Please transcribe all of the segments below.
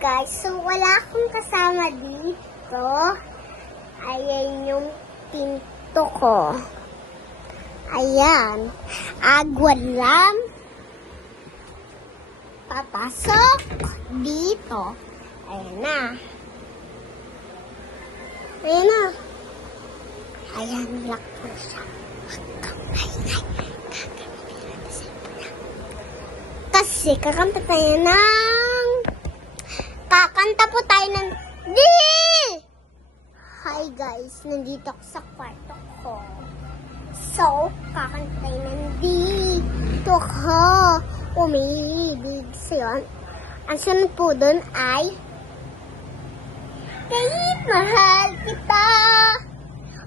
guys, so wala akong kasama dito. Ayan yung pinto ko. Ayan. Walang papasok dito. Ayan na. Ayan na. Ayan, lock po siya. Kasi kakanta tayo ng... Kakanta po tayo ng... Di! Hi guys, nandito ako sa kwarto ko. So, kakanta tayo ng dito ko. Umiibig sa'yo. Ang sunod po dun ay... Kahit mahal kita.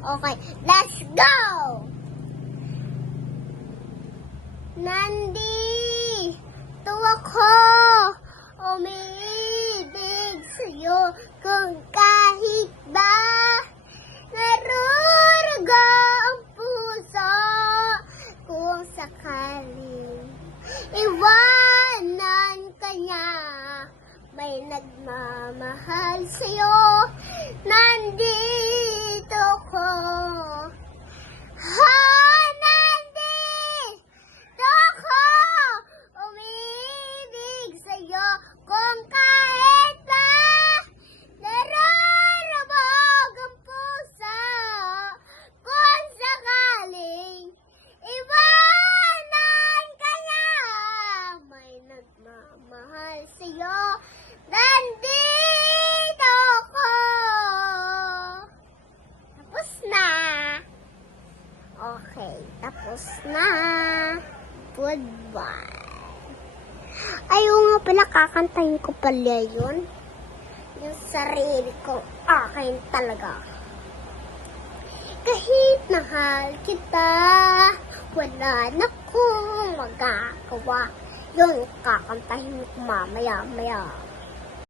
Okay, let's go! Nandito ako, umiibig sa'yo kung kahit ba narurugo ang puso kung sakaling iwanan ka niya. May nagmamahal sa'yo, nandito ko. Nandito ko, umibig sa'yo kung kahit na nararabog ang puso, kung sakaling iwanan ka niya. May nagmamahal sa'yo, nandito ko. Tapos na. Okay, tapos na. Goodbye. Ayaw nga pala, kakantahin ko pala yun. Yung sarili ko, akin talaga. Kahit mahal kita, wala na kong magagawa. Yun, kakantahin ko mamaya-maya.